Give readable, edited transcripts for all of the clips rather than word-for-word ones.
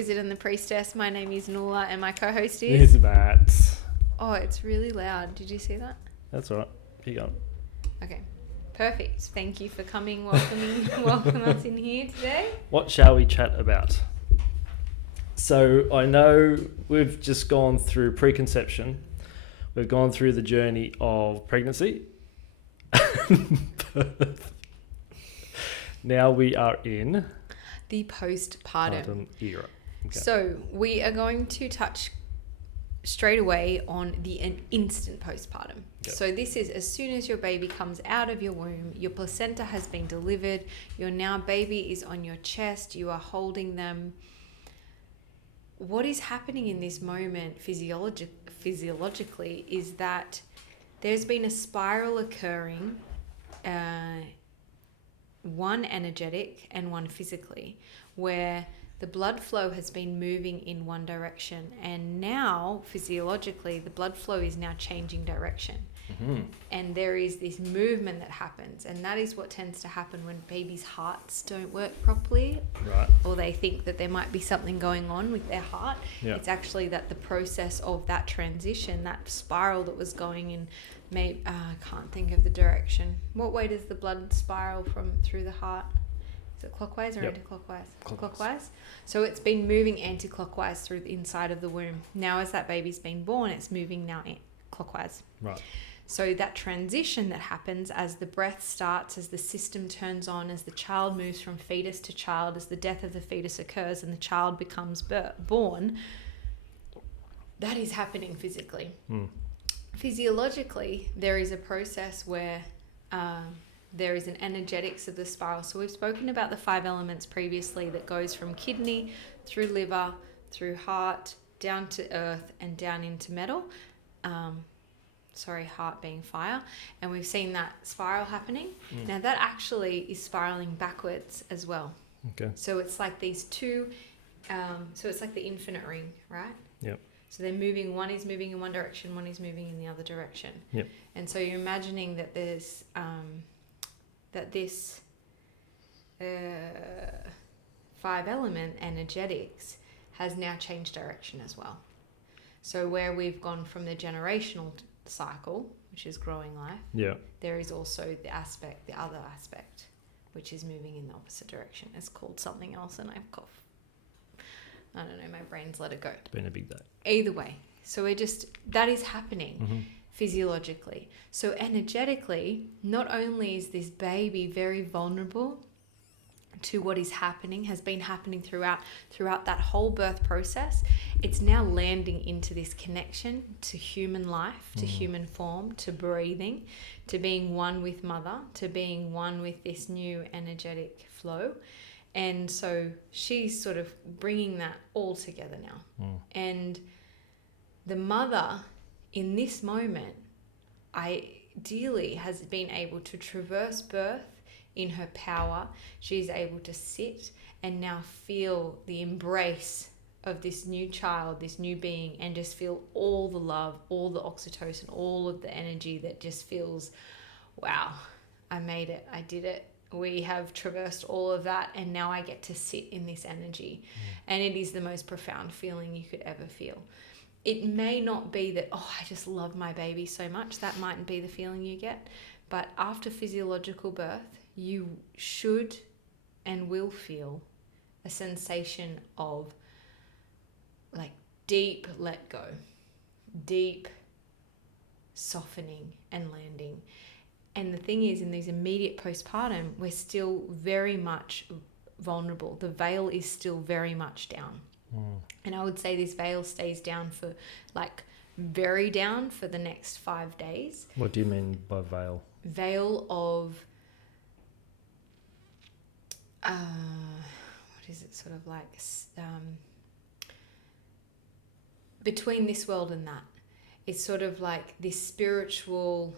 Wizard and the Priestess. My name is Nola and my co-host is... Is Matt. Oh, it's really loud. Did you see that? That's all right. Keep going. Okay. Perfect. Thank you for coming, welcome us in here today. What shall we chat about? So I know we've just gone through preconception. We've gone through the journey of pregnancy. Birth. Now we are in... the postpartum era. Okay. So we are going to touch straight away on an instant postpartum. Yep. So this is as soon as your baby comes out of your womb, your placenta has been delivered, your now baby is on your chest, you are holding them. What is happening in this moment physiologically is that there's been a spiral occurring, one energetic and one physically, where the blood flow has been moving in one direction, and now physiologically the blood flow is now changing direction. Mm-hmm. And there is this movement that happens, and that is what tends to happen when babies' hearts don't work properly, Right. or they think that there might be something going on with their heart. Yeah. It's actually that the process of that transition, that spiral that was going in, I can't think of the direction. What way does the blood spiral through the heart? Is it clockwise or Yep. anti-clockwise? Clockwise. So it's been moving anti-clockwise through the inside of the womb. Now as that baby's been born, it's moving now clockwise. Right. So that transition that happens as the breath starts, as the system turns on, as the child moves from fetus to child, as the death of the fetus occurs and the child becomes born, that is happening physically. Mm. Physiologically, there is a process where there is an energetics of the spiral. So we've spoken about the 5 elements previously that goes from kidney, through liver, through heart, down to earth and down into metal. Heart being fire. And we've seen that spiral happening. Mm. Now that actually is spiraling backwards as well. Okay. So it's like these two, so it's like the infinite ring, right? Yep. So they're moving, one is moving in one direction, one is moving in the other direction. Yep. And so you're imagining that there's, this 5-element energetics has now changed direction as well. So where we've gone from the generational cycle, which is growing life, Yeah. there is also the other aspect, which is moving in the opposite direction. It's called something else, and I've coughed. I don't know, my brain's let it go. It's been a big day. Either way. So that is happening Mm-hmm. physiologically. So energetically, not only is this baby very vulnerable to what is happening, has been happening throughout that whole birth process, it's now landing into this connection to human life, to human form, to breathing, to being one with mother, to being one with this new energetic flow. And so she's sort of bringing that all together now. Mm. And the mother in this moment ideally has been able to traverse birth in her power. She's able to sit and now feel the embrace of this new child, this new being, and just feel all the love, all the oxytocin, all of the energy that just feels, wow, I made it, I did it. We have traversed all of that, and now I get to sit in this energy. And it is the most profound feeling you could ever feel. It may not be that, oh, I just love my baby so much. That mightn't be the feeling you get. But after physiological birth, you should and will feel a sensation of like deep let go, deep softening and landing. And the thing is, in these immediate postpartum, we're still very much vulnerable. The veil is still very much down. Mm. And I would say this veil stays down for very down for the next 5 days. What do you mean by veil? Veil of, what is it, sort of like, between this world and that. It's sort of like this spiritual...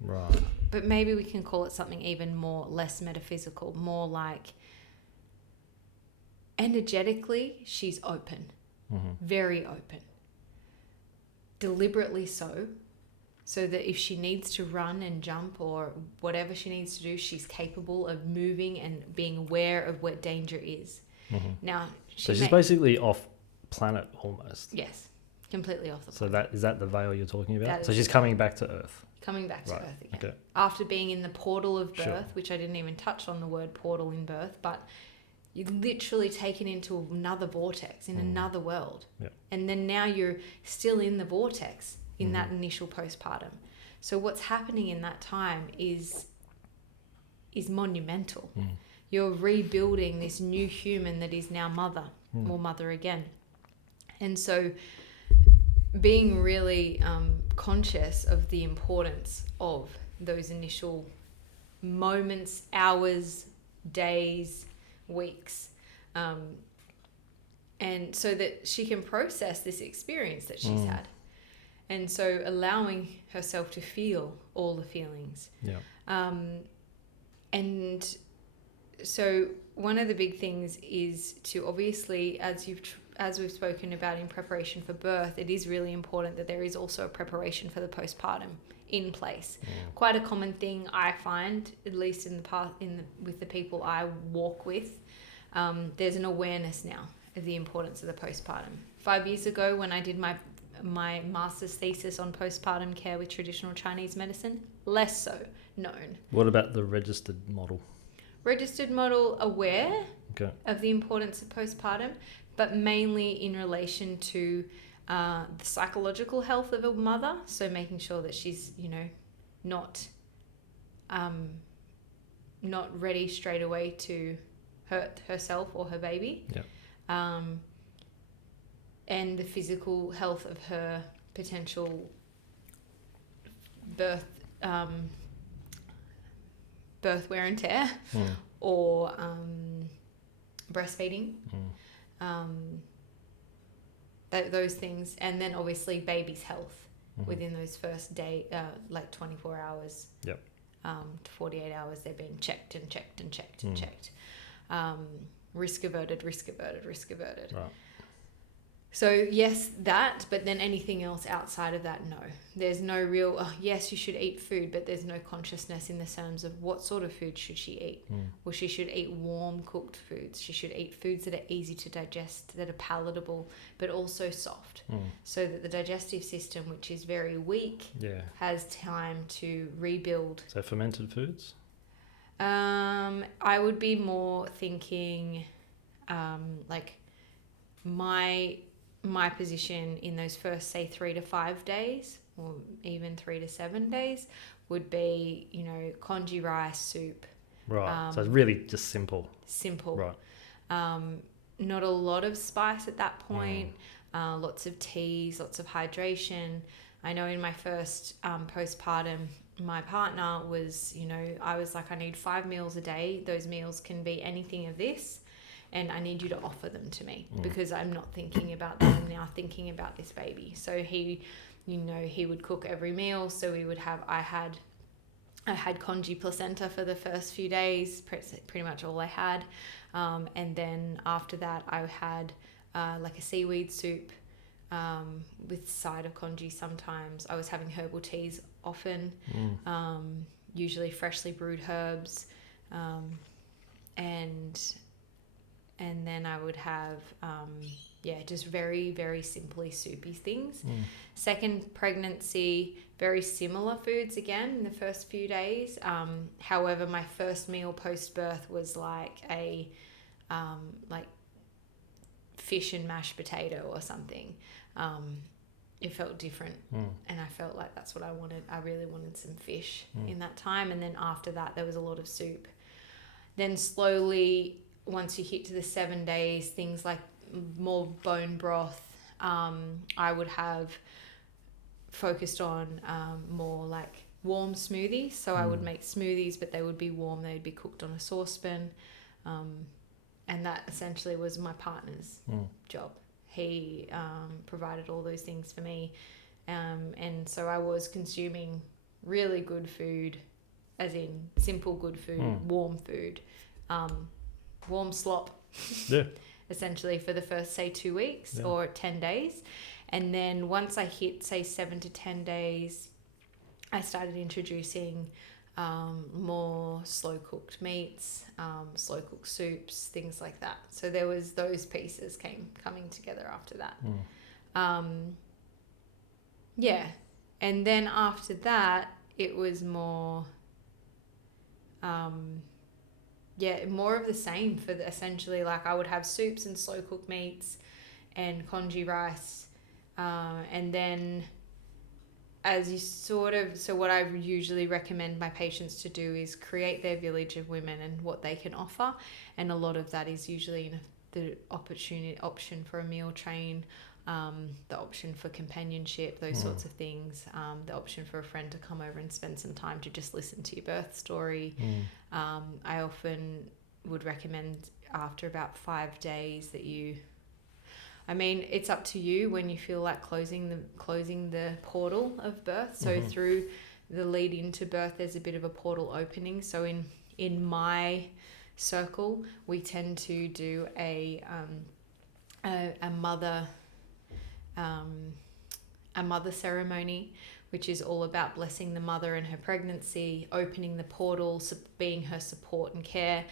Right. But maybe we can call it something even more, less metaphysical, more like energetically, she's open, very open, deliberately so that if she needs to run and jump or whatever she needs to do, she's capable of moving and being aware of what danger is. Now, So she's basically off planet almost. Yes, completely off the So planet. is that the veil you're talking about? That So is she's coming back to Earth. Coming back to Right, Earth again. okay. After being in the portal of birth, Sure. which I didn't even touch on the word portal in birth, but you're literally taken into another vortex in another world. Yeah. And then now you're still in the vortex in that initial postpartum. So what's happening in that time is monumental. You're rebuilding this new human that is now mother or mother again. And so being really conscious of the importance of those initial moments, hours, days, weeks, and so that she can process this experience that she's had. And so allowing herself to feel all the feelings. Yeah. And so one of the big things is to obviously, as we've spoken about in preparation for birth, it is really important that there is also a preparation for the postpartum in place. Quite a common thing I find, at least in the past, with the people I walk with, there's an awareness now of the importance of the postpartum. 5 years ago, when I did my master's thesis on postpartum care with traditional Chinese medicine, less so known. What about the registered model? Registered model aware Okay. of the importance of postpartum, but mainly in relation to the psychological health of a mother. So making sure that she's, not ready straight away to hurt herself or her baby. Yeah. And the physical health of her potential birth wear and tear or breastfeeding, those things. And then obviously baby's health within those first day, 24 hours Yep. To 48 hours, they're being checked and checked and checked and checked. Risk averted. Right. So yes, that, but then anything else outside of that, no. There's no real, yes, you should eat food, but there's no consciousness in the terms of what sort of food should she eat. Well, she should eat warm cooked foods. She should eat foods that are easy to digest, that are palatable, but also soft. So that the digestive system, which is very weak, has time to rebuild. So fermented foods? I would be more thinking like my position in those first, say, 3 to 5 days, or even 3 to 7 days, would be, congee rice soup. Right. So it's really just simple. Right. Not a lot of spice at that point. Lots of teas, lots of hydration. I know in my first postpartum, my partner was, I was like, I need 5 meals a day. Those meals can be anything of this. And I need you to offer them to me because I'm not thinking about them. I'm now thinking about this baby. So he would cook every meal. So we would have, I had congee placenta for the first few days, pretty much all I had. And then after that, I had like a seaweed soup with side of congee sometimes. I was having herbal teas often, usually freshly brewed herbs. And then I would have, just very, very simply soupy things. Second pregnancy, very similar foods again in the first few days. However, my first meal post-birth was like a fish and mashed potato or something. It felt different. And I felt like that's what I wanted. I really wanted some fish in that time. And then after that, there was a lot of soup. Then slowly, once you hit to the 7 days, things like more bone broth, I would have focused on more like warm smoothies. So I would make smoothies, but they would be warm. They'd be cooked on a saucepan. And that essentially was my partner's job. He provided all those things for me. And so I was consuming really good food, as in simple good food, warm food, warm slop, essentially for the first, say, 2 weeks or 10 days. And then once I hit, say, 7 to 10 days, I started introducing more slow cooked meats, slow cooked soups, things like that. So there was those pieces coming together after that. Yeah. And then after that, it was more, more of the same for essentially, like I would have soups and slow cooked meats and congee rice. And then as you so what I usually recommend my patients to do is create their village of women and what they can offer. And a lot of that is usually the option for a meal train, the option for companionship, those sorts of things, the option for a friend to come over and spend some time to just listen to your birth story. I often would recommend after about 5 days that it's up to you when you feel like closing the portal of birth. So through the lead into birth, there's a bit of a portal opening. So in my circle, we tend to do a mother ceremony, which is all about blessing the mother and her pregnancy, opening the portal, being her support and care,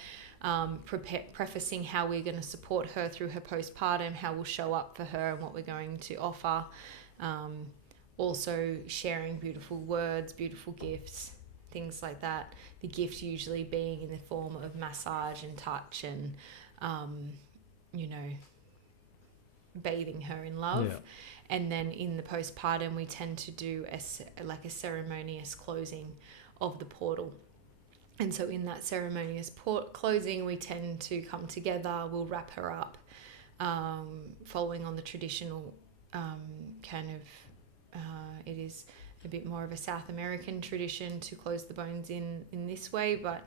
prefacing how we're going to support her through her postpartum, how we'll show up for her and what we're going to offer. Also sharing beautiful words, beautiful gifts, things like that. The gift usually being in the form of massage and touch and, bathing her in love. Yeah. And then in the postpartum, we tend to do a ceremonious closing of the portal. And so in that ceremonious closing, we tend to come together, we'll wrap her up, following on the traditional it is a bit more of a South American tradition to close the bones in this way, but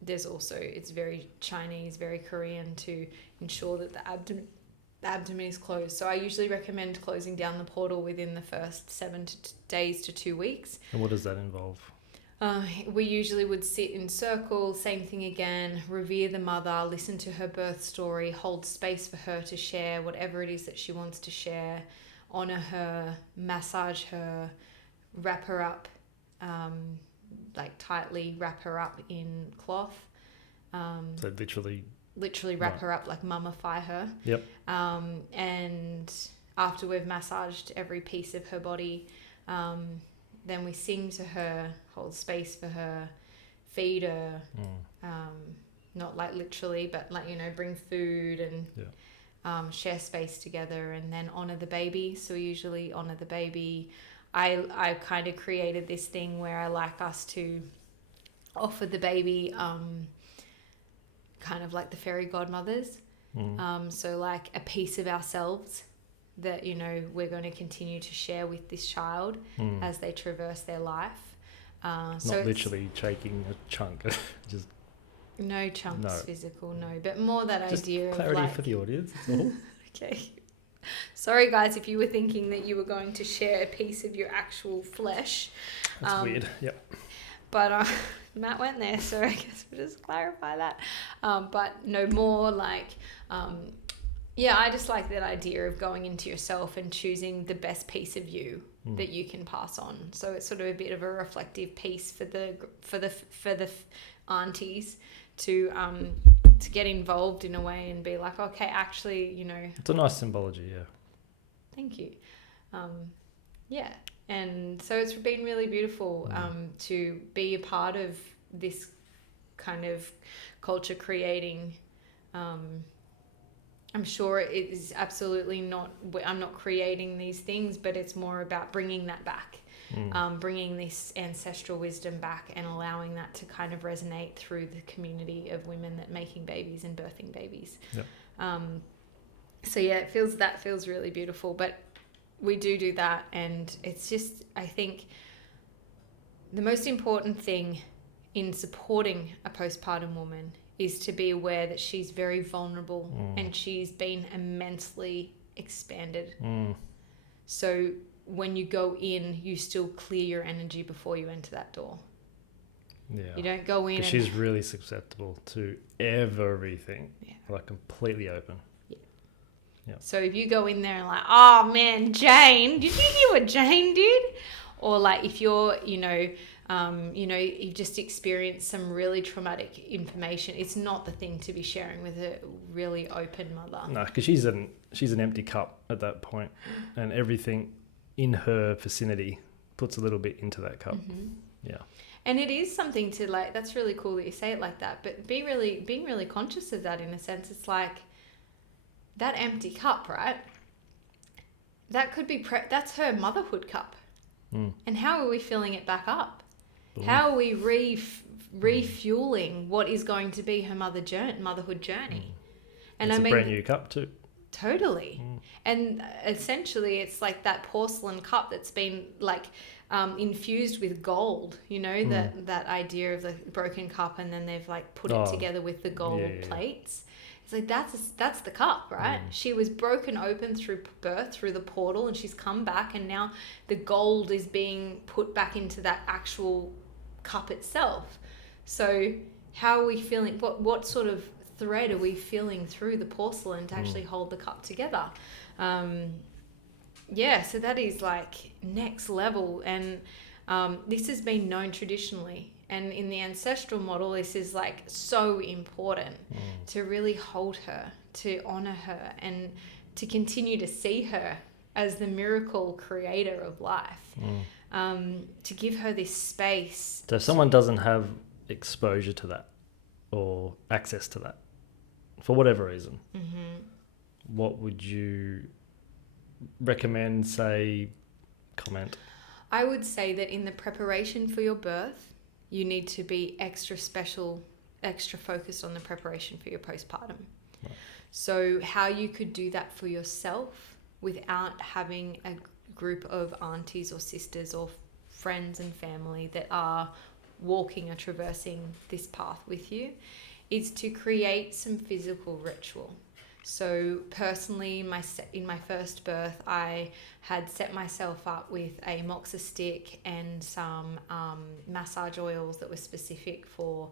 there's also, it's very Chinese, very Korean to ensure that the abdomen is closed. So I usually recommend closing down the portal within the first 7 days to 2 weeks. And what does that involve? We usually would sit in circle, same thing again, revere the mother, listen to her birth story, hold space for her to share whatever it is that she wants to share, honor her, massage her, wrap her up, tightly wrap her up in cloth. So literally wrap her up, like mummify her. Yep. And after we've massaged every piece of her body, then we sing to her, hold space for her, feed her, not like literally, but bring food and share space together, and then honor the baby. So we usually honor the baby. I kind of created this thing where I like us to offer the baby kind of like the fairy godmothers. So like a piece of ourselves that, we're going to continue to share with this child as they traverse their life. Not literally taking a chunk, just... No chunks physical, no. But more that just idea clarity of for the audience, that's all. Okay. Sorry guys if you were thinking that you were going to share a piece of your actual flesh. That's weird, yep. But Matt went there, so I guess we'll just clarify that. But no more like... I just like that idea of going into yourself and choosing the best piece of you that you can pass on. So it's sort of a bit of a reflective piece for the aunties to get involved in a way and be like, okay, actually, It's a nice symbology, yeah. Thank you. And so it's been really beautiful to be a part of this kind of culture creating. I'm sure it is absolutely not, I'm not creating these things, but it's more about bringing that back, bringing this ancestral wisdom back and allowing that to kind of resonate through the community of women that making babies and birthing babies. Yep. That feels really beautiful, but we do that. And it's just, I think the most important thing in supporting a postpartum woman is to be aware that she's very vulnerable and she's been immensely expanded. So when you go in, you still clear your energy before you enter that door. Yeah. You don't go in. Because she's really susceptible to everything. Yeah. Like completely open. Yeah. So if you go in there and like, oh man, Jane, did you hear what Jane did? Or like if you're, You've just experienced some really traumatic information. It's not the thing to be sharing with a really open mother. No, because she's an empty cup at that point, and everything in her vicinity puts a little bit into that cup. Mm-hmm. Yeah. And it is something to like, that's really cool that you say it like that, but being really conscious of that in a sense. It's like that empty cup, right? That could be, that's her motherhood cup. Mm. And how are we filling it back up? Boom. How are we refueling what is going to be her motherhood journey? And it's a brand new cup too. Totally. And essentially it's like that porcelain cup that's been like infused with gold, that idea of the broken cup, and then they've like put it together with the gold plates. It's like that's the cup, right? She was broken open through birth, through the portal, and she's come back, and now the gold is being put back into that actual cup itself. So how are we feeling? What sort of thread are we feeling through the porcelain to actually hold the cup together? So that is like next level, and this has been known traditionally, and in the ancestral model this is like so important to really hold her, to honor her, and to continue to see her as the miracle creator of life, to give her this space. So if someone doesn't have exposure to that or access to that for whatever reason, what would you recommend, say, comment? I would say that in the preparation for your birth, you need to be extra focused on the preparation for your postpartum. Right. So how you could do that for yourself without having a group of aunties or sisters or friends and family that are walking or traversing this path with you is to create some physical ritual. So personally, in my first birth, I had set myself up with a moxa stick and some massage oils that were specific for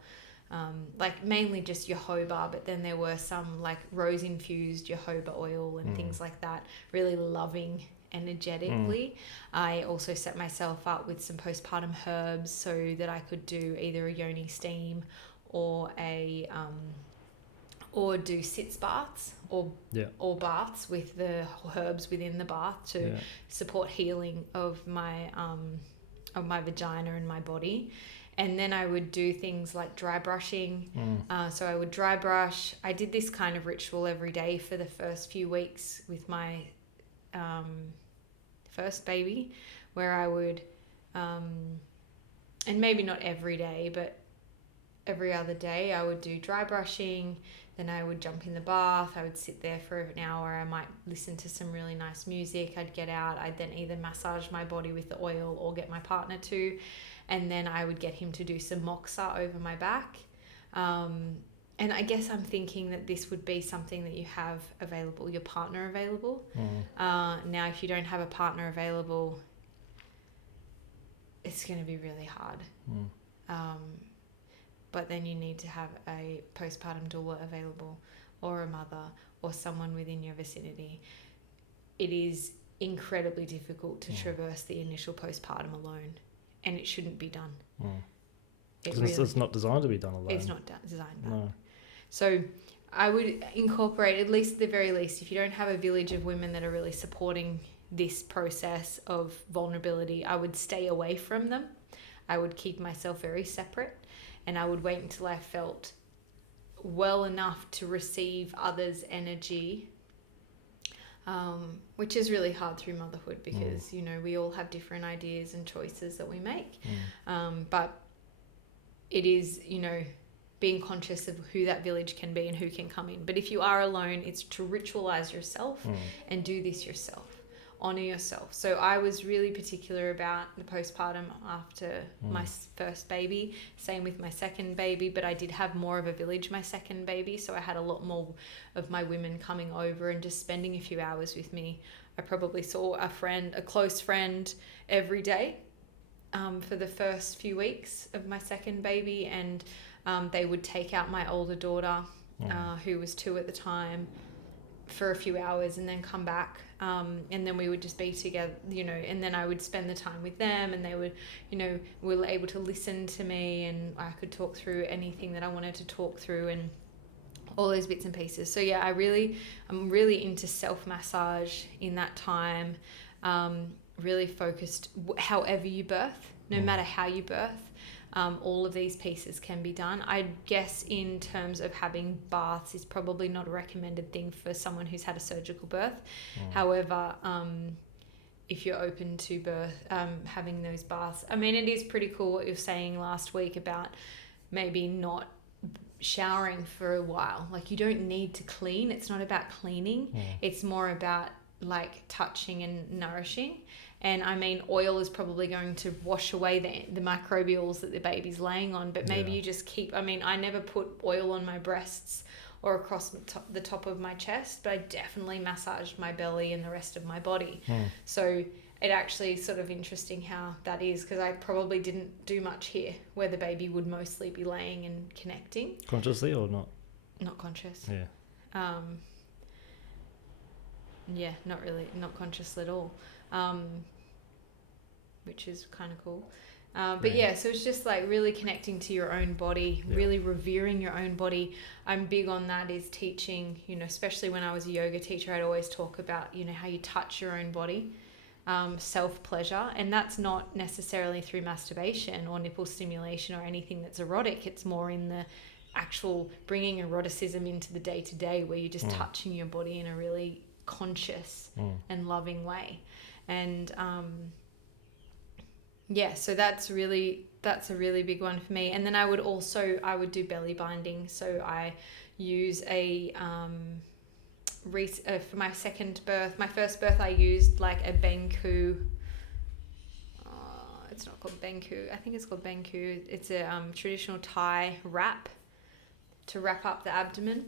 mainly just jojoba, but then there were some like rose-infused jojoba oil and things like that, really loving energetically. I also set myself up with some postpartum herbs so that I could do either a yoni steam or or do sitz baths or baths with the herbs within the bath to support healing of my vagina and my body. And then I would do things like dry brushing. So I would dry brush. I did this kind of ritual every day for the first few weeks with my first baby, where I would, and maybe not every day, but every other day I would do dry brushing. Then I would jump in the bath. I would sit there for an hour. I might listen to some really nice music. I'd get out. I'd then either massage my body with the oil or get my partner to. And then I would get him to do some moxa over my back. And I guess I'm thinking that this would be something that you have available, your partner available. Now, if you don't have a partner available, it's going to be really hard. But then you need to have a postpartum doula available, or a mother, or someone within your vicinity. It is incredibly difficult to traverse the initial postpartum alone, and it shouldn't be done. It's not designed to be done alone. It's not designed that. No. So I would incorporate, at least at the very least, if you don't have a village of women that are really supporting this process of vulnerability, I would stay away from them. I would keep myself very separate. And I would wait until I felt well enough to receive others' energy, which is really hard through motherhood because, we all have different ideas and choices that we make. But it is, being conscious of who that village can be and who can come in. But if you are alone, it's to ritualize yourself and do this yourself. Honor yourself. So I was really particular about the postpartum after my first baby. Same with my second baby, but I did have more of a village my second baby, so I had a lot more of my women coming over and just spending a few hours with me. I probably saw a close friend every day for the first few weeks of my second baby, and they would take out my older daughter, who was 2 at the time, for a few hours and then come back. And then we would just be together, and then I would spend the time with them, and they would, were able to listen to me, and I could talk through anything that I wanted to talk through, and all those bits and pieces. So yeah, I'm really into self-massage in that time. Really focused, however you birth, no matter how you birth, all of these pieces can be done. I guess in terms of having baths is probably not a recommended thing for someone who's had a surgical birth. However, if you're open to birth, having those baths, I mean, it is pretty cool what you're saying last week about maybe not showering for a while. Like, you don't need to clean. It's not about cleaning. It's more about like touching and nourishing. And I mean, oil is probably going to wash away the microbials that the baby's laying on, but maybe you just keep, I mean, I never put oil on my breasts or across the top of my chest, but I definitely massaged my belly and the rest of my body. So it actually is sort of interesting how that is, because I probably didn't do much here, where the baby would mostly be laying and connecting. Consciously or not? Not conscious. Yeah. Yeah, not really, not conscious at all. Which is kind of cool. But yeah, so it's just like really connecting to your own body, really revering your own body. I'm big on that, is teaching, especially when I was a yoga teacher, I'd always talk about, how you touch your own body, self-pleasure. And that's not necessarily through masturbation or nipple stimulation or anything that's erotic. It's more in the actual bringing eroticism into the day-to-day, where you're just touching your body in a really conscious and loving way. And so that's a really big one for me. And then I would do belly binding. So I use for my second birth. My first birth, I used like a Benku. It's not called Benku. I think it's called Benku. It's a traditional Thai wrap to wrap up the abdomen.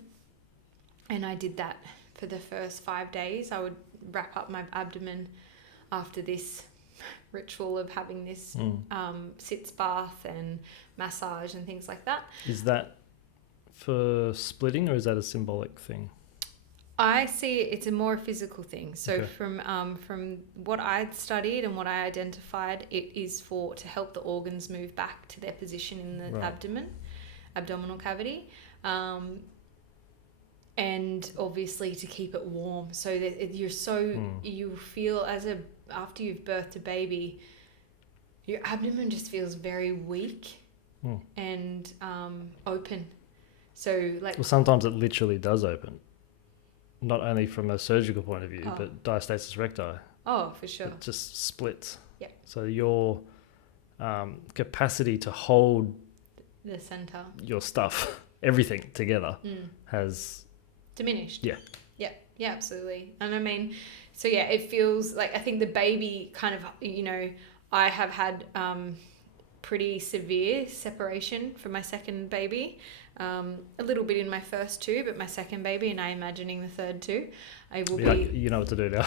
And I did that for the first 5 days. I would wrap up my abdomen after this ritual of having this sitz bath and massage and things like that. Is that for splitting, or is that a symbolic thing? I see it's a more physical thing. So from what I'd studied and what I identified, it is to help the organs move back to their position in the abdominal cavity. And obviously to keep it warm, so that you feel after you've birthed a baby, your abdomen just feels very weak and open. So sometimes it literally does open, not only from a surgical point of view, but diastasis recti. Oh, for sure. It just splits. Yeah. So your capacity to hold the center, your stuff, everything together has diminished. Yeah, absolutely. And I mean, so yeah, it feels like, I think the baby kind of, I have had pretty severe separation from my second baby, a little bit in my first two, but my second baby, and I'm imagining the third too, I will be. You know what to do now.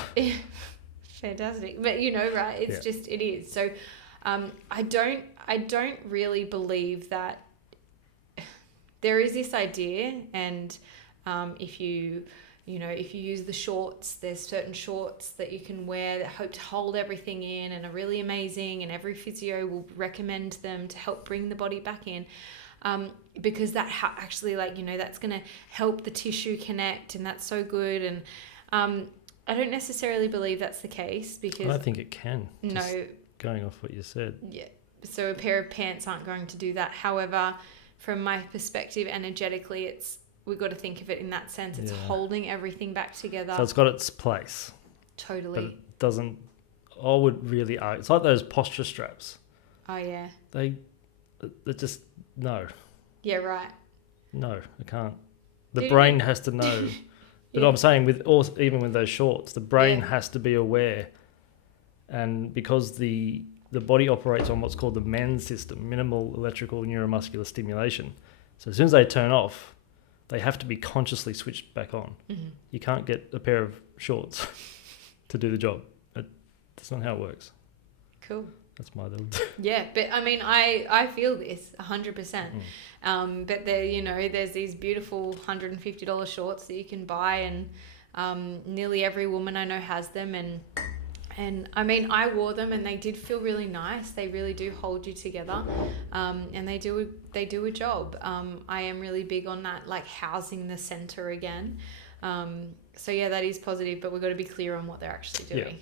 Fantastic, but right? It's just, it is. So, I don't really believe that there is this idea, and if you use the shorts, there's certain shorts that you can wear that hope to hold everything in and are really amazing, and every physio will recommend them to help bring the body back in, because that actually, that's going to help the tissue connect, and that's so good. And I don't necessarily believe that's the case, because I don't think it can. No. Just going off what you said. Yeah. So a pair of pants aren't going to do that. However, from my perspective, energetically, we've got to think of it in that sense. It's holding everything back together. So it's got its place. Totally. But it doesn't, I would really argue, it's like those posture straps. Oh, yeah. They just, no. Yeah, right. No, I can't. The brain has to know. But I'm saying even with those shorts, the brain has to be aware. And because the body operates on what's called the MEN system, minimal electrical neuromuscular stimulation. So as soon as they turn off, they have to be consciously switched back on. Mm-hmm. You can't get a pair of shorts to do the job. That's not how it works. Cool. That's my little... Yeah, but I mean, I feel this 100%. But there, there's these beautiful $150 shorts that you can buy, and Nearly every woman I know has them, and I mean, I wore them and they did feel really nice. They really do hold you together, and they do a job. I am really big on that, like housing the center again. So yeah, that is positive, but we've got to be clear on what they're actually doing.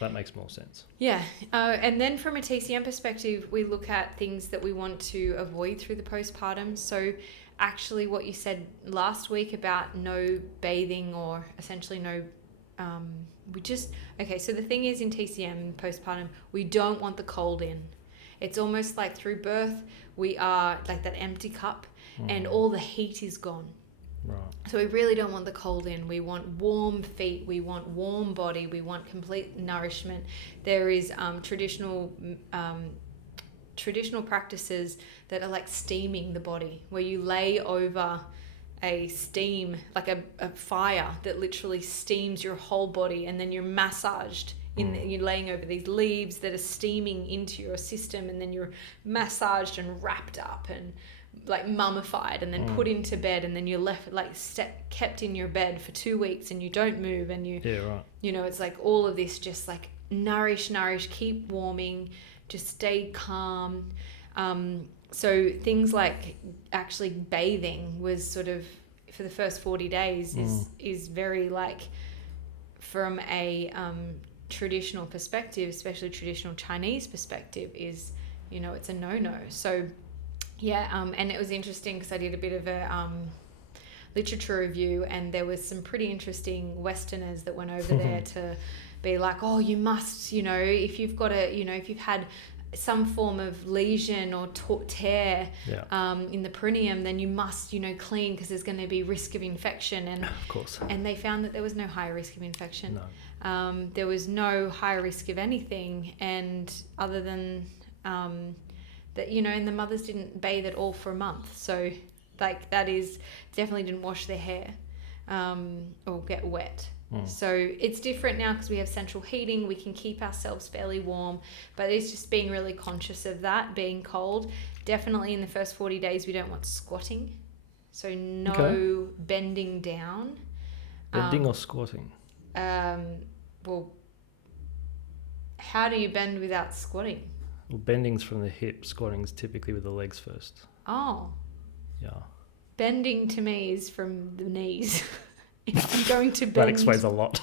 That makes more sense. Yeah. And then from a TCM perspective, we look at things that we want to avoid through the postpartum. So actually what you said last week about no bathing, or essentially no, so the thing is, in TCM postpartum, we don't want the cold in. It's almost like through birth, we are like that empty cup and all the heat is gone. Right. So we really don't want the cold in. We want warm feet. We want warm body. We want complete nourishment. There is traditional practices that are like steaming the body, where you lay over a steam, like a fire that literally steams your whole body, and then you're massaged. You're laying over these leaves that are steaming into your system, and then you're massaged and wrapped up and like mummified, and then put into bed, and then you're left like kept in your bed for 2 weeks, and you don't move, and it's like all of this, just like nourish, keep warming, just stay calm. So things like actually bathing was sort of, for the first 40 days is very like, from a traditional perspective, especially traditional Chinese perspective, is, it's a no-no. So yeah, and it was interesting because I did a bit of a literature review, and there was some pretty interesting Westerners that went over there to be like, oh, you must, if you've got if you've had some form of lesion or tear in the perineum, then you must, clean, because there's going to be risk of infection. And of course. And they found that there was no high risk of infection. No. There was no high risk of anything, and other than that, and the mothers didn't bathe at all for a month. So like that is definitely didn't wash their hair or get wet. So it's different now because we have central heating. We can keep ourselves fairly warm, but it's just being really conscious of that, being cold. Definitely in the first 40 days, we don't want squatting. So no bending down. Bending or squatting? Well, how do you bend without squatting? Well, bending's from the hip, squatting's typically with the legs first. Oh. Yeah. Bending to me is from the knees. If I'm going to bend. That explains a lot.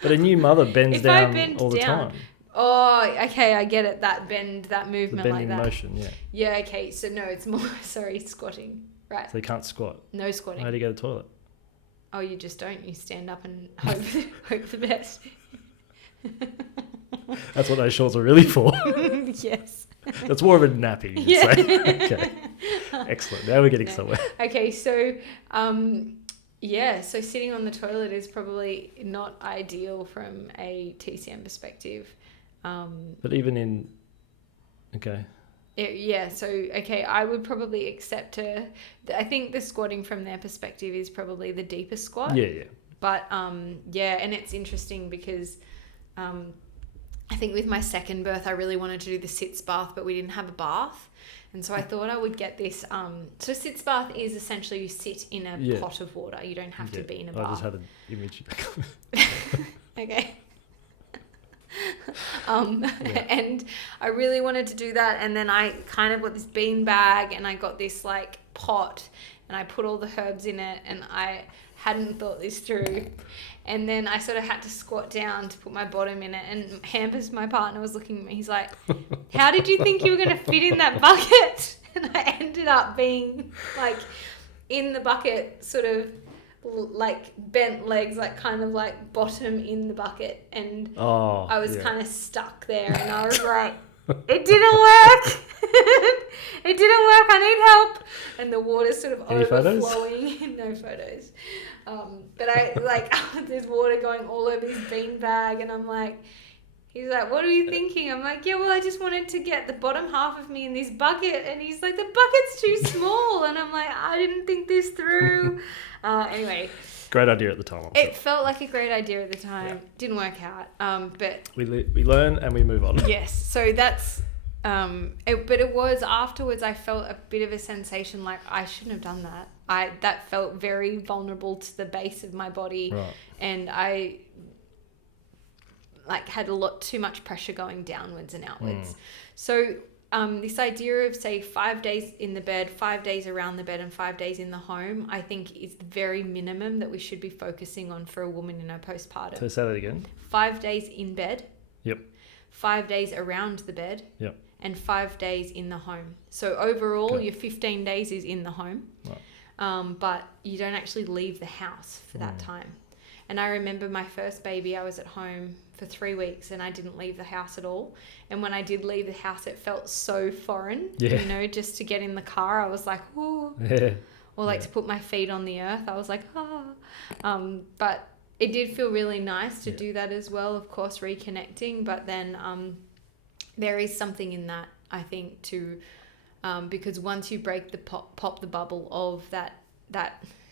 But a new mother bends down all the time. Oh, okay, I get it. That bend, that movement, the bending like that. Motion, yeah. Yeah, okay. So no, it's more, squatting. Right. So you can't squat. No squatting. How do you go to the toilet? Oh, you just don't. You stand up and hope for the best. That's what those shorts are really for. Yes. That's more of a nappy, you'd say. Okay. Excellent. Now we're getting somewhere. Okay, so so sitting on the toilet is probably not ideal from a TCM perspective. But even in... Okay. I would probably accept I think the squatting from their perspective is probably the deepest squat. Yeah. But and it's interesting because I think with my second birth, I really wanted to do the sitz bath, but we didn't have a bath. And so I thought I would get this. So sitz bath is essentially you sit in a pot of water. You don't have to be in a bath. I just had an image. Okay. And I really wanted to do that. And then I kind of got this bean bag, and I got this like pot, and I put all the herbs in it, and I hadn't thought this through. And then I sort of had to squat down to put my bottom in it. And Hampers, my partner, was looking at me. He's like, how did you think you were going to fit in that bucket? And I ended up being like in the bucket, sort of like bent legs, like kind of like bottom in the bucket. And I was kind of stuck there. And I was like, it didn't work. It didn't work. I need help. And the water's sort of overflowing. No photos. But there's water going all over his bean bag, and I'm like, he's like, what are you thinking? I'm like, yeah, well, I just wanted to get the bottom half of me in this bucket. And he's like, the bucket's too small. And I'm like, I didn't think this through. Anyway. Great idea at the time. It felt like a great idea at the time. Yeah. Didn't work out. But we learn and we move on. Yes. So that's But it was afterwards I felt a bit of a sensation like I shouldn't have done that. That felt very vulnerable to the base of my body. Right. And I like had a lot too much pressure going downwards and outwards. So this idea of say 5 days in the bed, 5 days around the bed and 5 days in the home, I think is the very minimum that we should be focusing on for a woman in her postpartum. So say that again. 5 days in bed. Yep. 5 days around the bed. Yep. And 5 days in the home. So overall, Okay. your 15 days is in the home. Right. But you don't actually leave the house for that time. And I remember my first baby, I was at home for 3 weeks and I didn't leave the house at all. And when I did leave the house, it felt so foreign. Yeah. You know, just to get in the car, I was like, oh. Yeah. Or like to put my feet on the earth, I was like, ah. But it did feel really nice to do that as well, of course, reconnecting. But then there is something in that, I think, to because once you break the pop the bubble of that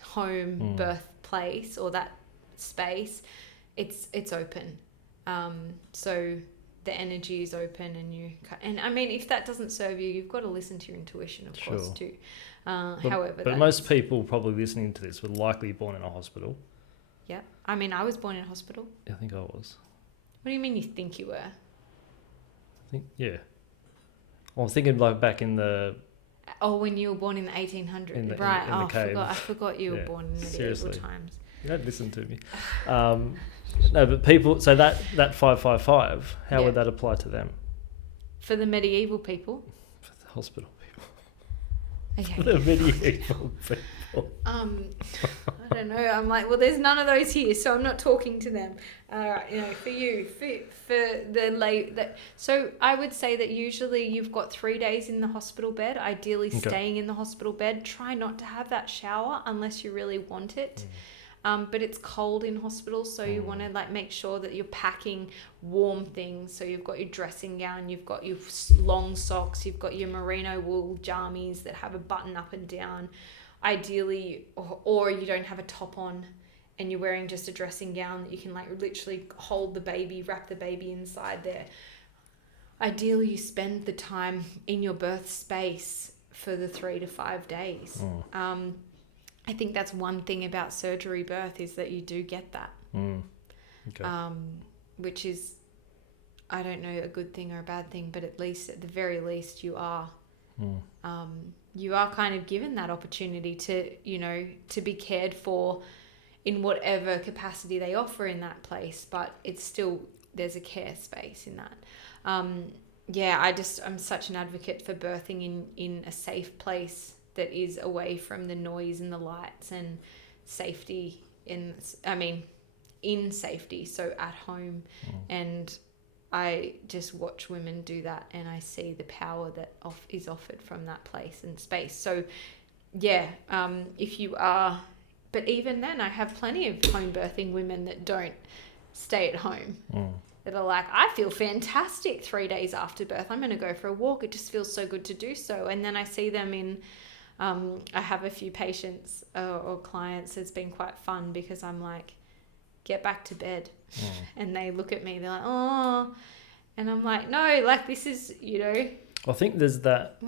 home birth place or that space, it's open. So the energy is open, and I mean, if that doesn't serve you, you've got to listen to your intuition, of course, too. But most people probably listening to this were likely born in a hospital. Yeah, I mean, I was born in a hospital. I think I was. What do you mean you think you were? I think, yeah. Well, I'm thinking like back in the... Oh, when you were born in the 1800s. In the cave. I forgot you were born in medieval seriously. times. You don't listen to me. No, but people... So that 555, how would that apply to them? For the medieval people? For the hospital people. Okay. The medieval people. I don't know. I'm like, well, there's none of those here, so I'm not talking to them. You know, for you, for the late. So I would say that usually you've got 3 days in the hospital bed. Ideally, staying in the hospital bed. Try not to have that shower unless you really want it. But it's cold in hospitals, so you want to like make sure that you're packing warm things. So you've got your dressing gown, you've got your long socks, you've got your merino wool jammies that have a button up and down. Ideally, or you don't have a top on and you're wearing just a dressing gown that you can like literally hold the baby, wrap the baby inside there. Ideally, you spend the time in your birth space for the 3 to 5 days. I think that's one thing about surgery birth is that you do get that. Okay. Which is, I don't know, a good thing or a bad thing, but at the very least you are kind of given that opportunity to, you know, to be cared for in whatever capacity they offer in that place, but it's still, there's a care space in that. I'm such an advocate for birthing in a safe place that is away from the noise and the lights and safety in safety, so at home. And I just watch women do that and I see the power that is offered from that place and space. So if you are, but even then I have plenty of home birthing women that don't stay at home, that are like, I feel fantastic 3 days after birth, I'm going to go for a walk, it just feels so good to do so. And then I see them in I have a few patients or clients. It's been quite fun because I'm like, get back to bed. And they look at me, they're like, oh. And I'm like, no, like this is, you know. I think there's that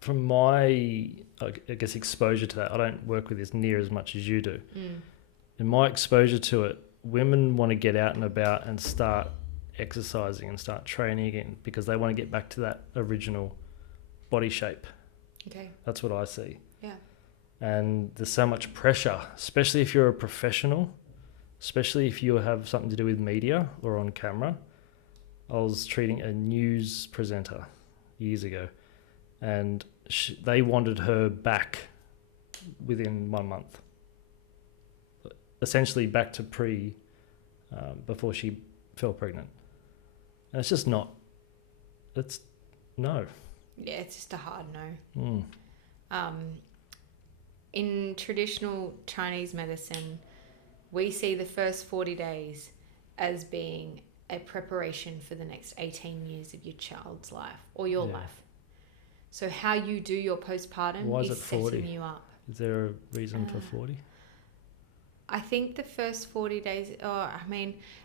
from my, I guess, exposure to that. I don't work with this near as much as you do. In my exposure to it, women want to get out and about and start exercising and start training again because they want to get back to that original body shape. Okay. That's what I see. Yeah. And there's so much pressure, especially if you're a professional, especially if you have something to do with media or on camera. I was treating a news presenter years ago and they wanted her back within 1 month. Essentially back to before she fell pregnant. And it's just not, no. Yeah, it's just a hard no. In traditional Chinese medicine, we see the first 40 days as being a preparation for the next 18 years of your child's life or your life. So how you do your postpartum is setting you up. Is there a reason for 40? I think the first 40 days, I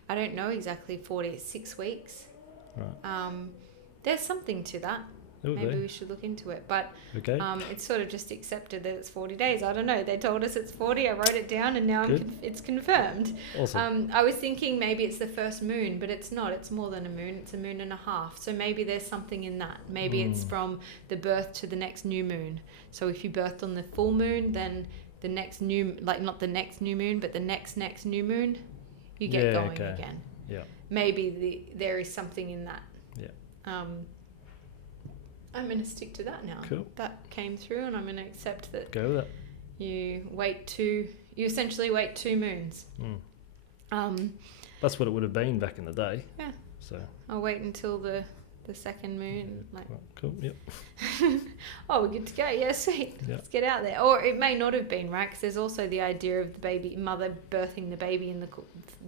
don't know exactly 40, it's 6 weeks. Right. There's something to that. Maybe we should look into it. But okay. It's sort of just accepted that it's 40 days. I don't know. They told us it's 40. I wrote it down and now it's confirmed. Awesome. I was thinking maybe it's the first moon, but it's not. It's more than a moon. It's a moon and a half. So maybe there's something in that. Maybe it's from the birth to the next new moon. So if you birthed on the full moon, then the next new, like not the next new moon, but the next new moon, you get going again. Yeah. Maybe there is something in that. Yeah. I'm going to stick to that now. Cool. That came through, and I'm going to accept that. Go with it. You essentially wait 2 moons. That's what it would have been back in the day. Yeah. So I'll wait until the second moon. Well, cool. Yep. Oh, we're good to go. Yeah, sweet. Yep. Let's get out there. Or it may not have been, right? Because there's also the idea of the mother birthing the baby in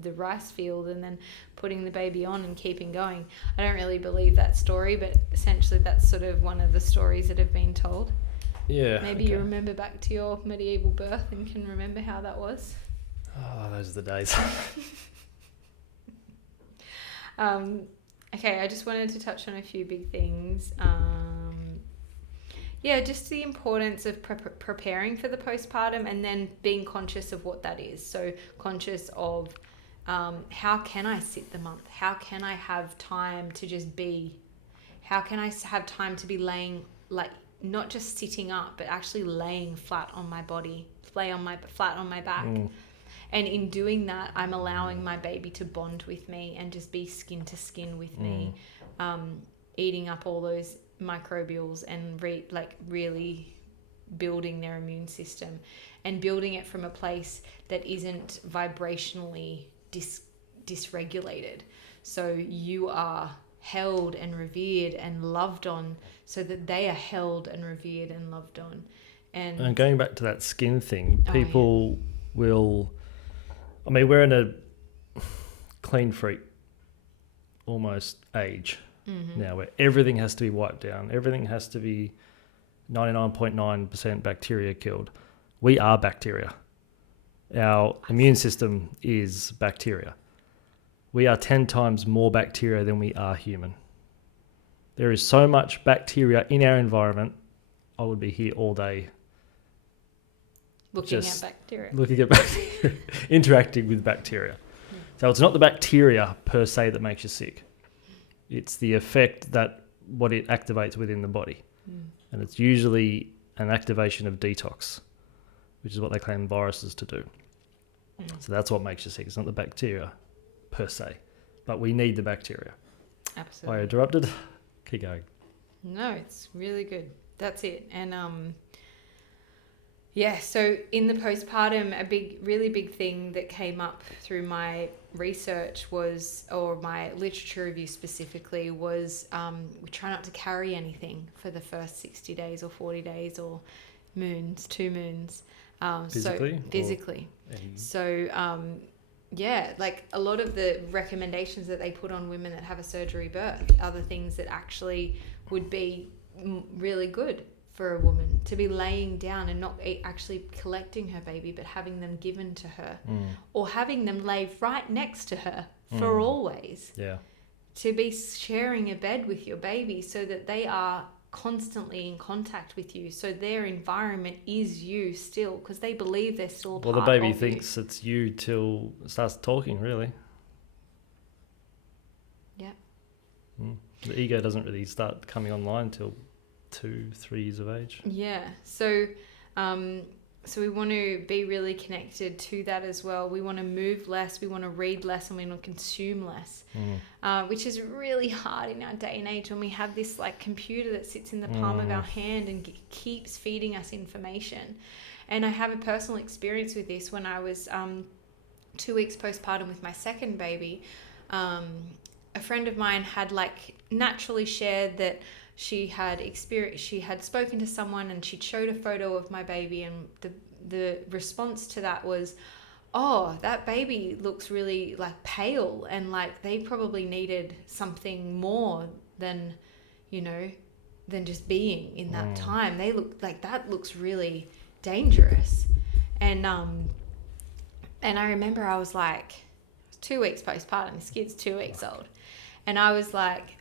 the rice field and then putting the baby on and keeping going. I don't really believe that story, but essentially that's sort of one of the stories that have been told. Yeah. Maybe you remember back to your medieval birth and can remember how that was. Oh, those are the days. Okay, I just wanted to touch on a few big things. Just the importance of preparing for the postpartum and then being conscious of what that is. So conscious of how can I sit the month? How can I have time to just be? How can I have time to be laying, like not just sitting up, but actually laying flat on my body, flat on my back. And in doing that, I'm allowing my baby to bond with me and just be skin to skin with me, eating up all those microbials and really building their immune system and building it from a place that isn't vibrationally dysregulated. So you are held and revered and loved on so that they are held and revered and loved on. And going back to that skin thing, people will... I mean, we're in a clean freak almost age now where everything has to be wiped down. Everything has to be 99.9% bacteria killed. We are bacteria. Our immune system is bacteria. We are 10 times more bacteria than we are human. There is so much bacteria in our environment. I would be here all day looking at bacteria, interacting with bacteria. So it's not the bacteria per se that makes you sick. It's the effect that what it activates within the body. And it's usually an activation of detox, which is what they claim viruses to do. So that's what makes you sick. It's not the bacteria per se, but we need the bacteria. Absolutely. I interrupted. Keep going. No, it's really good. That's it. And so in the postpartum, a really big thing that came up through my research or my literature review specifically was we try not to carry anything for the first 60 days or 40 days or 2 moons. Physically. So, like a lot of the recommendations that they put on women that have a surgery birth are the things that actually would be really good for a woman to be laying down and not actually collecting her baby, but having them given to her or having them lay right next to her for always. Yeah. To be sharing a bed with your baby so that they are constantly in contact with you. So their environment is you still, because they believe they're still part of you. Well, the baby thinks it's you till it starts talking, really. Yeah. The ego doesn't really start coming online till 2-3 years of age. Yeah. So we want to be really connected to that as well. We want to move less, we want to read less, and we want to consume less, which is really hard in our day and age when we have this like computer that sits in the palm of our hand and keeps feeding us information. And I have a personal experience with this when I was 2 weeks postpartum with my second baby. A friend of mine had naturally shared that she had spoken to someone and she'd showed a photo of my baby, and the response to that was, oh, that baby looks really pale, and they probably needed something more than just being in that time. They look like that looks really dangerous. And I remember I was 2 weeks postpartum, this kid's 2 weeks old, and I was like,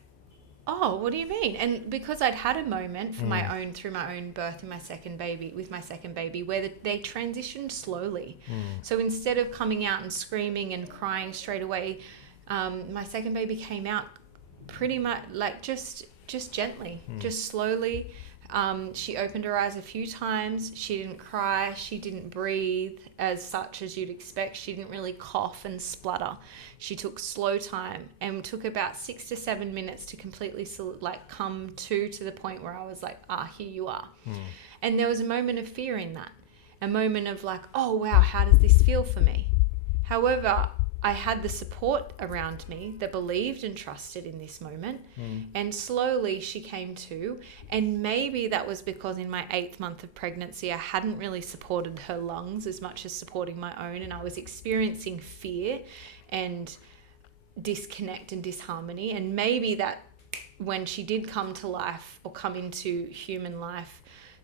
oh, what do you mean? And because I'd had a moment through my own birth with my second baby, where they transitioned slowly. So instead of coming out and screaming and crying straight away, my second baby came out pretty much like just gently, just slowly. She opened her eyes a few times. She didn't cry. She didn't breathe as such as you'd expect. She didn't really cough and splutter. She took slow time and took about 6 to 7 minutes to completely come to the point where I was like, here you are. And there was a moment of fear in that, a moment of like, oh wow, how does this feel for me? However, I had the support around me that believed and trusted in this moment. And slowly she came to. And maybe that was because in my 8th month of pregnancy, I hadn't really supported her lungs as much as supporting my own. And I was experiencing fear and disconnect and disharmony. And maybe that when she did come to life or come into human life,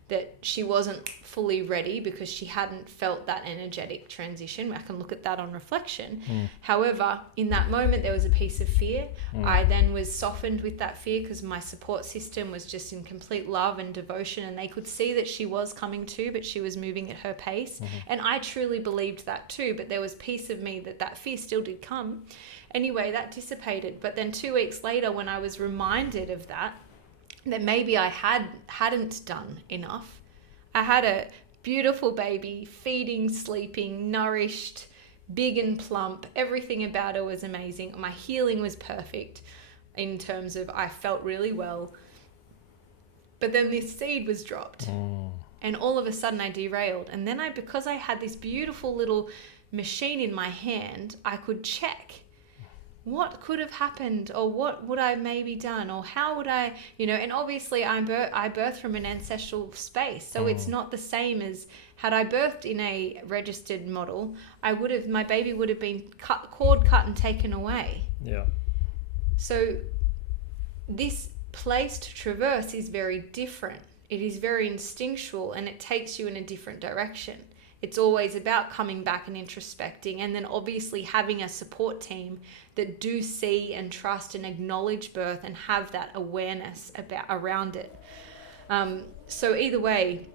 that she wasn't fully ready because she hadn't felt that energetic transition. I can look at that on reflection. However, in that moment, there was a piece of fear. I then was softened with that fear because my support system was just in complete love and devotion, and they could see that she was coming to, but she was moving at her pace. And I truly believed that too, but there was piece of me that fear still did come. Anyway, that dissipated. But then 2 weeks later, when I was reminded of that maybe I hadn't done enough. I had a beautiful baby, feeding, sleeping, nourished, big and plump. Everything about her was amazing. My healing was perfect in terms of I felt really well. But then this seed was dropped. And all of a sudden I derailed. And then because I had this beautiful little machine in my hand, I could check what could have happened, or what would I maybe done, or how would I, and obviously I birthed from an ancestral space. So it's not the same as had I birthed in a registered model, my baby would have been cord cut and taken away. Yeah. So this place to traverse is very different. It is very instinctual, and it takes you in a different direction. It's always about coming back and introspecting, and then obviously having a support team that do see and trust and acknowledge birth and have that awareness around it. So either way,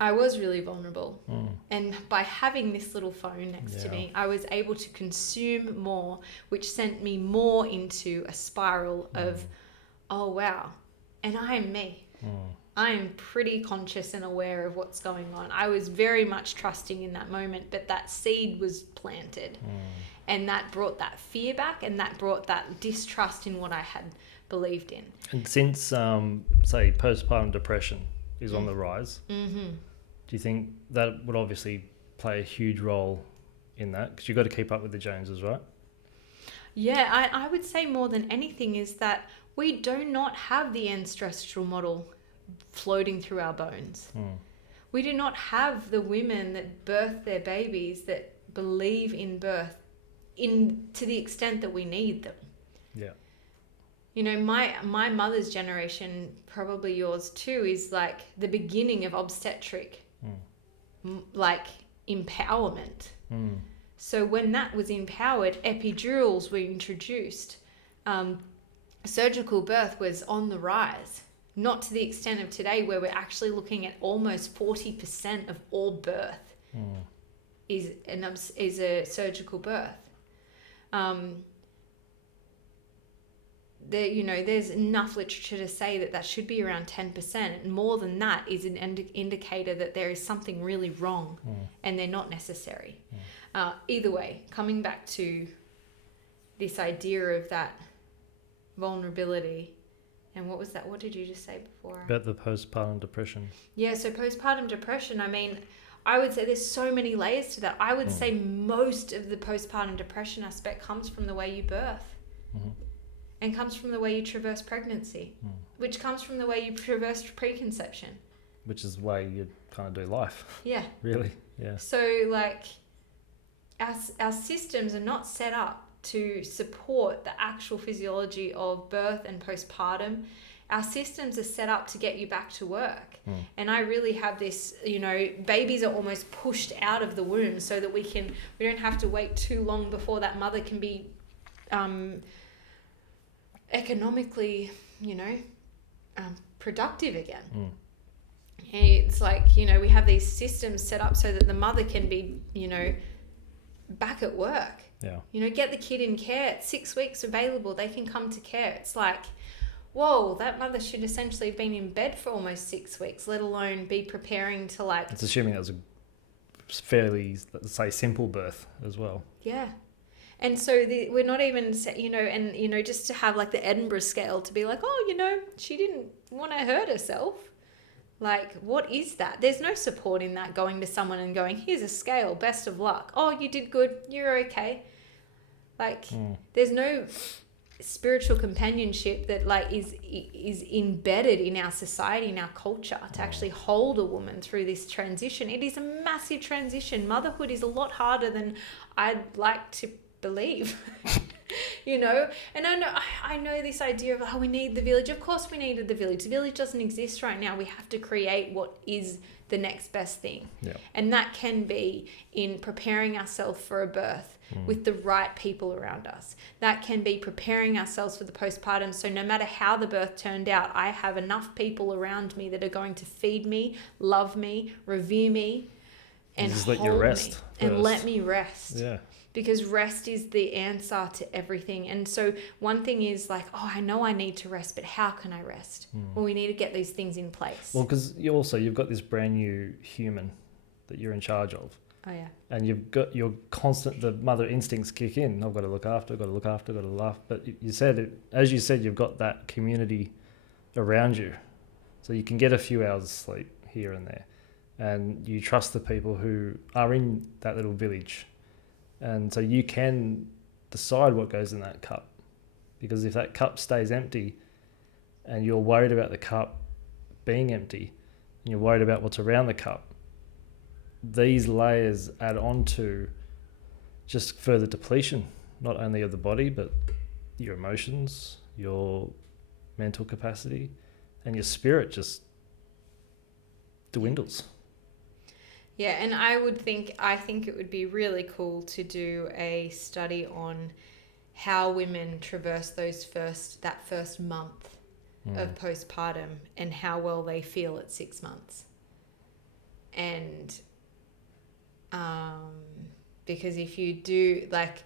I was really vulnerable. And by having this little phone next to me, I was able to consume more, which sent me more into a spiral of, oh wow, and I am me. I am pretty conscious and aware of what's going on. I was very much trusting in that moment, but that seed was planted. And that brought that fear back, and that brought that distrust in what I had believed in. And since, say, postpartum depression is on the rise, do you think that would obviously play a huge role in that? Because you've got to keep up with the Joneses, right? Yeah, I would say more than anything is that we do not have the ancestral model floating through our bones. We do not have the women that birth their babies that believe in birth to the extent that we need them. Yeah. My mother's generation, probably yours too, is like the beginning of obstetric, like empowerment. So when that was empowered, epidurals were introduced. Surgical birth was on the rise. Not to the extent of today, where we're actually looking at almost 40% of all birth is a surgical birth. There's enough literature to say that should be around 10%, and more than that is an indicator that there is something really wrong, and they're not necessary. Either way, coming back to this idea of that vulnerability. And what was that? What did you just say before? About the postpartum depression. Yeah, so postpartum depression, I would say there's so many layers to that. I would say most of the postpartum depression aspect comes from the way you birth and comes from the way you traverse pregnancy, which comes from the way you traverse preconception. Which is the way you kind of do life. Yeah. Really? Yeah. So our systems are not set up to support the actual physiology of birth and postpartum. Our systems are set up to get you back to work. And I really have this, babies are almost pushed out of the womb so that we don't have to wait too long before that mother can be economically, productive again. Mm. It's like, we have these systems set up so that the mother can be, back at work. Yeah. Get the kid in care. It's 6 weeks available. They can come to care. It's like, whoa, that mother should essentially have been in bed for almost 6 weeks, let alone be preparing to like... It's assuming that was a fairly, let's say, simple birth as well. Yeah. And so we're not even, just to have like the Edinburgh scale to be like, oh, she didn't want to hurt herself. Like, what is that? There's no support in that, going to someone and going, here's a scale, best of luck. Oh, you did good. You're okay. Like, there's no spiritual companionship that like is embedded in our society, in our culture, to actually hold a woman through this transition. It is a massive transition. Motherhood is a lot harder than I'd like to believe. And I know this idea of, we need the village. Of course we needed the village. The village doesn't exist right now. We have to create what is the next best thing. Yeah. And that can be in preparing ourselves for a birth with the right people around us. That can be preparing ourselves for the postpartum. So no matter how the birth turned out, I have enough people around me that are going to feed me, love me, revere me, and just hold let you rest me first. and let me rest. Yeah. Because rest is the answer to everything. And so one thing is like, I know I need to rest, but how can I rest? Well, we need to get these things in place. Well, because you've got this brand new human that you're in charge of. Oh, yeah. And you've got your constant, the mother instincts kick in. I've got to look after, I've got to look after, I've got to laugh. But as you said, you've got that community around you. So you can get a few hours sleep here and there. And you trust the people who are in that little village. And so you can decide what goes in that cup. Because if that cup stays empty and you're worried about the cup being empty and you're worried about what's around the cup, these layers add on to just further depletion, not only of the body, but your emotions, your mental capacity, and your spirit just dwindles. Yeah, and I think it would be really cool to do a study on how women traverse that first month of postpartum and how well they feel at 6 months. And because if you do, like,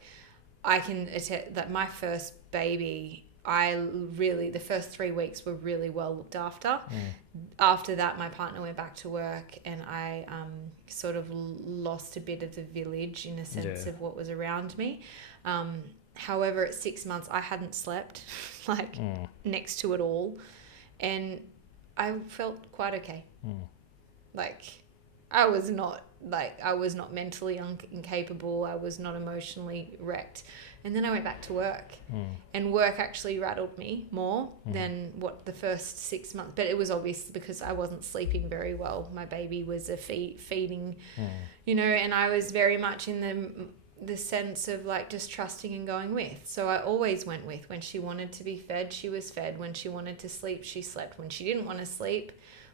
I can attest that my first baby, the first 3 weeks were really well looked after. After that, my partner went back to work and I sort of lost a bit of the village in a sense of what was around me. However, at 6 months, I hadn't slept next to it all. And I felt quite okay. Like, I was not mentally incapable. I was not emotionally wrecked. And then I went back to work and work actually rattled me more than what the first 6 months. But it was obvious because I wasn't sleeping very well. My baby was feeding, and I was very much in the sense of like just trusting and going with. So I always went with. When she wanted to be fed, she was fed. When she wanted to sleep, she slept. When she didn't want to sleep,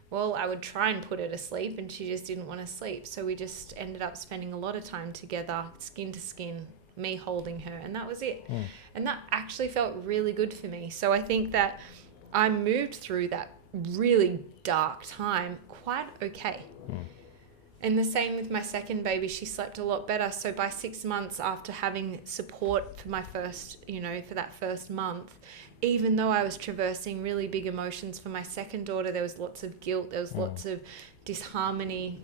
well, I would try and put her to sleep and she just didn't want to sleep. So we just ended up spending a lot of time together, skin to skin, me holding her, and that was it. And that actually felt really good for me. So I think that I moved through that really dark time quite okay. And the same with my second baby, she slept a lot better. So by 6 months after having support for my first, for that first month, even though I was traversing really big emotions for my second daughter, there was lots of guilt, there was lots of disharmony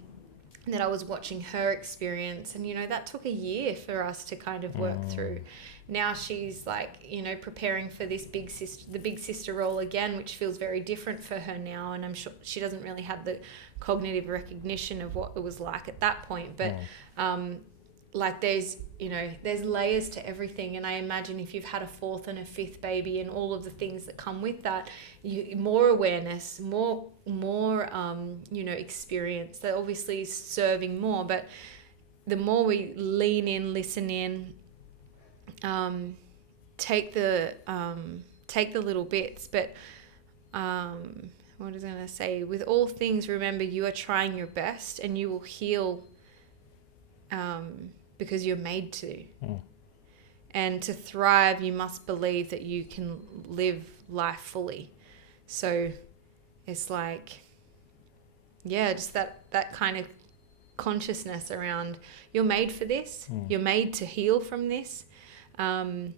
that I was watching her experience. And, that took a year for us to kind of work through. Now she's like, preparing for this the big sister role again, which feels very different for her now. And I'm sure she doesn't really have the cognitive recognition of what it was like at that point. But, like there's layers to everything. And I imagine if you've had a fourth and a fifth baby and all of the things that come with that, more awareness, more experience, that obviously is serving more. But the more we lean in, listen in, take the little bits. But what was I going to say? With all things, remember you are trying your best and you will heal because you're made to. And to thrive, you must believe that you can live life fully. So it's like, yeah, just that kind of consciousness around, you're made for this, you're made to heal from this. And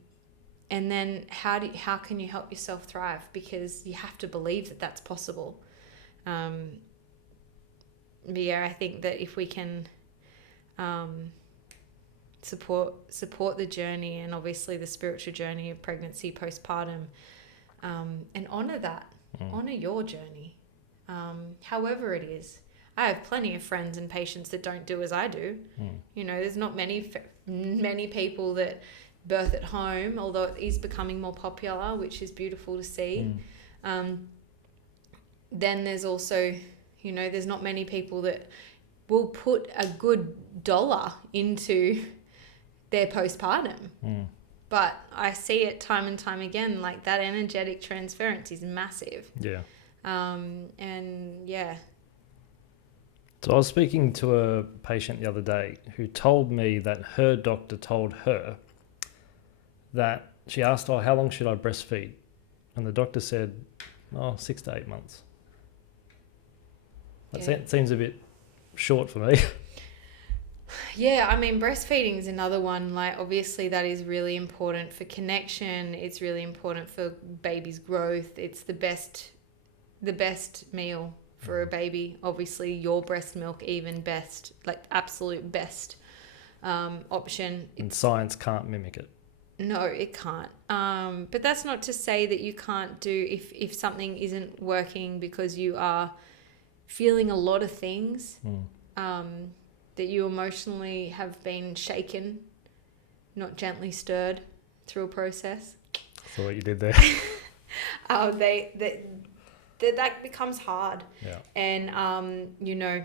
then how can you help yourself thrive? Because you have to believe that that's possible. But yeah, I think that if we can support the journey, and obviously the spiritual journey of pregnancy, postpartum, and honor that, honor your journey, however it is. I have plenty of friends and patients that don't do as I do. You know, there's not many people that birth at home, although it is becoming more popular, which is beautiful to see. Then there's also, you know, there's not many people that will put a good $1 into their postpartum. But I see it time and time again, like that energetic transference is massive. Yeah. And yeah. So I was speaking to a patient the other day who told me that her doctor told her that she asked, how long should I breastfeed? And the doctor said, 6 to 8 months. That seems a bit short for me. Yeah, I mean, breastfeeding is another one. Like, obviously, that is really important for connection. It's really important for baby's growth. It's the best meal for a baby. Obviously, your breast milk, even best, like absolute best option. And science can't mimic it. No, it can't. But that's not to say that you can't do, if something isn't working because you are feeling a lot of things, that you emotionally have been shaken, not gently stirred through a process. So what you did there. That becomes hard. Yeah. And, you know,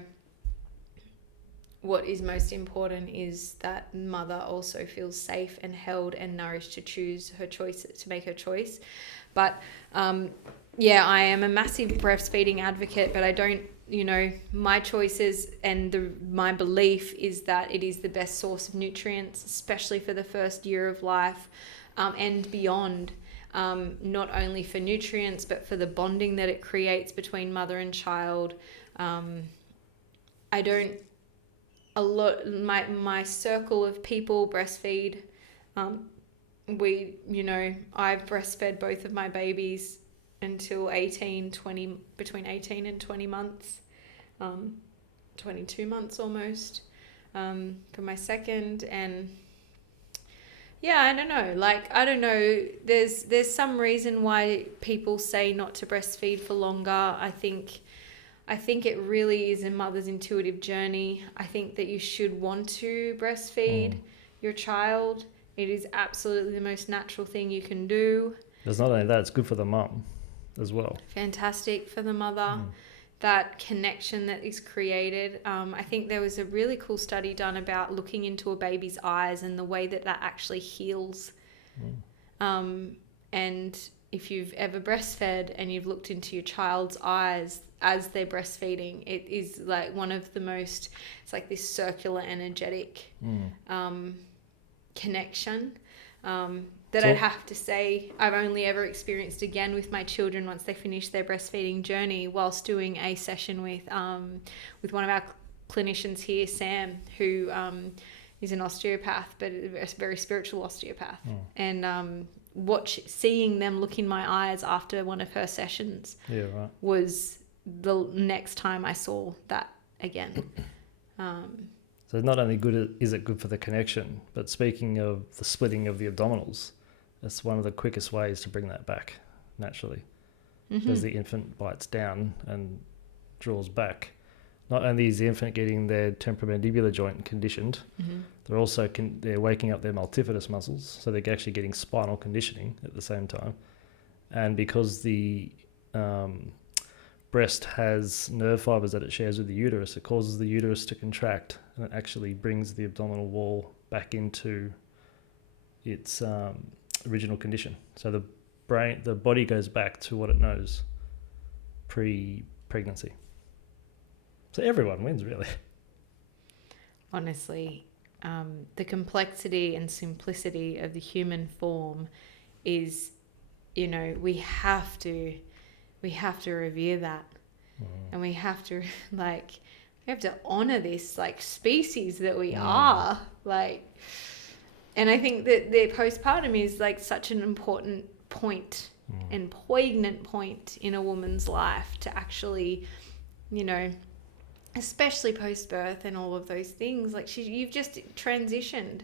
what is most important is that mother also feels safe and held and nourished to choose her choice, to make her choice. But, yeah, I am a massive breastfeeding advocate, but I don't, you know, my choices and my belief is that it is the best source of nutrients, especially for the first year of life, and beyond. Not only for nutrients, but for the bonding that it creates between mother and child. My circle of people breastfeed. I've breastfed both of my babies until between 18 and 20 months, 22 months almost, for my second. And yeah, I don't know. There's some reason why people say not to breastfeed for longer. I think it really is a mother's intuitive journey. I think that you should want to breastfeed your child. It is absolutely the most natural thing you can do. There's not only that, it's good for the mum as well. Fantastic for the mother. That connection that is created. I think there was a really cool study done about looking into a baby's eyes and the way that actually heals. And if you've ever breastfed and you've looked into your child's eyes as they're breastfeeding, it is like one of the most, it's like this circular energetic connection that I'd have to say I've only ever experienced again with my children once they finish their breastfeeding journey, whilst doing a session with one of our clinicians here, Sam, who is an osteopath, but a very spiritual osteopath. And seeing them look in my eyes after one of her sessions was the next time I saw that again. So not only is it good for the connection, but speaking of the splitting of the abdominals, it's one of the quickest ways to bring that back naturally. As the infant bites down and draws back, not only is the infant getting their temporomandibular joint conditioned, they're also they're waking up their multifidus muscles, so they're actually getting spinal conditioning at the same time. And because the breast has nerve fibers that it shares with the uterus, it causes the uterus to contract, and it actually brings the abdominal wall back into its original condition. So the body goes back to what it knows pre-pregnancy. So everyone wins, really. Honestly, the complexity and simplicity of the human form is, you know, we have to revere that. And we have to honor this like species that we are, like. And I think that the postpartum is like such an important point and poignant point in a woman's life to actually, you know, especially post-birth and all of those things. Like you've just transitioned.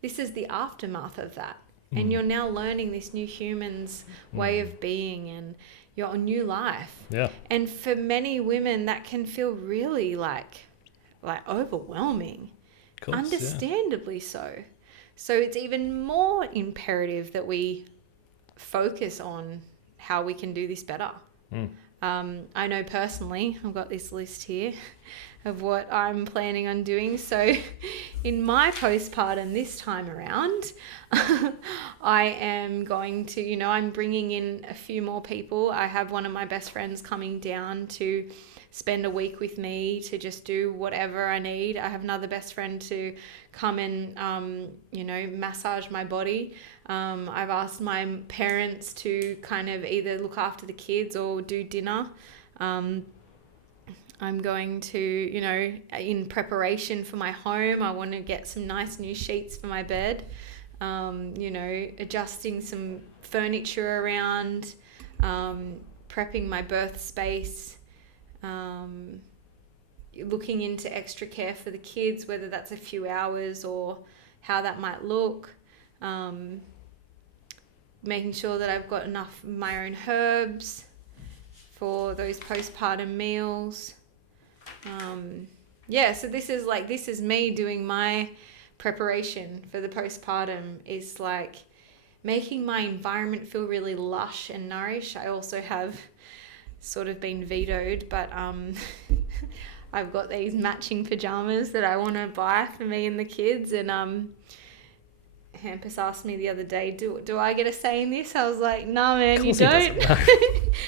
This is the aftermath of that. And you're now learning this new human's way of being and your new life. Yeah. And for many women, that can feel really like overwhelming. Course, understandably so. So it's even more imperative that we focus on how we can do this better. I know personally, I've got this list here of what I'm planning on doing. So in my postpartum this time around, I am going to, you know, I'm bringing in a few more people. I have one of my best friends coming down to spend a week with me to just do whatever I need. I have another best friend to come and, you know, massage my body. I've asked my parents to kind of either look after the kids or do dinner. I'm going to, you know, in preparation for my home, I want to get some nice new sheets for my bed, you know, adjusting some furniture around, prepping my birth space, looking into extra care for the kids, whether that's a few hours or how that might look, making sure that I've got enough of my own herbs for those postpartum meals. So this is me doing my preparation for the postpartum, is like making my environment feel really lush and nourished. I also have sort of been vetoed, but I've got these matching pajamas that I want to buy for me and the kids, and Hampus asked me the other day, do I get a say in this? I was like, nah, man, you don't.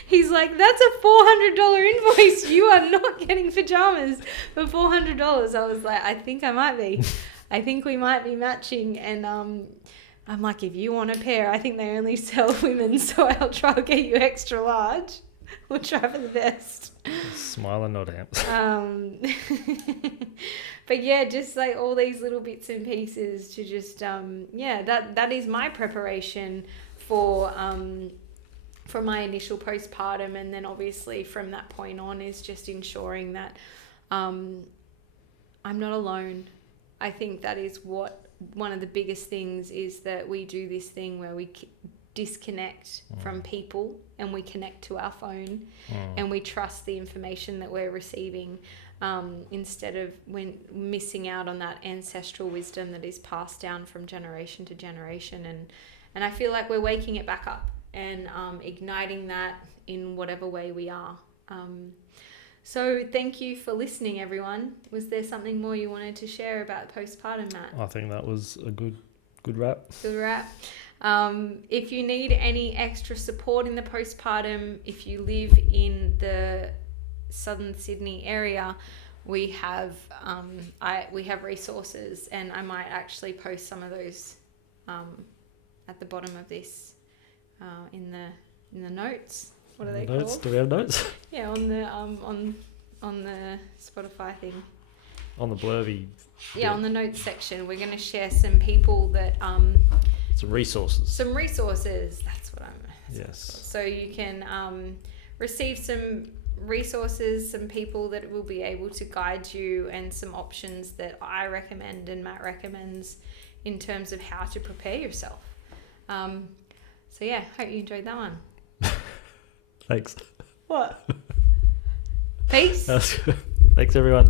He's like, that's a $400 invoice. You are not getting pajamas for $400. I was like, I think I might be. I think we might be matching. And I'm like, if you want a pair, I think they only sell women, so I'll try to get you extra large. We'll try for the best. Smile and nod, Hamps. But yeah, just like all these little bits and pieces to just that is my preparation for my initial postpartum, and then obviously from that point on is just ensuring that I'm not alone. I think that is what one of the biggest things is, that we do this thing where we disconnect from people and we connect to our phone and we trust the information that we're receiving, instead of when missing out on that ancestral wisdom that is passed down from generation to generation. And I feel like we're waking it back up and igniting that in whatever way we are. So thank you for listening, everyone. Was there something more you wanted to share about postpartum, Matt? I think that was a good wrap. Good wrap. If you need any extra support in the postpartum, if you live in the southern Sydney area, we have resources, and I might actually post some of those at the bottom of this in the notes. What are they notes? called? Do we have notes? Yeah, on the Spotify thing. On the blurby. Yeah, on the notes section, we're going to share some people that some resources. That's what I'm. Yes. So you can receive some resources, some people that will be able to guide you, and some options that I recommend and Matt recommends in terms of how to prepare yourself. So yeah, hope you enjoyed that one. Thanks. What? Peace. Thanks, everyone.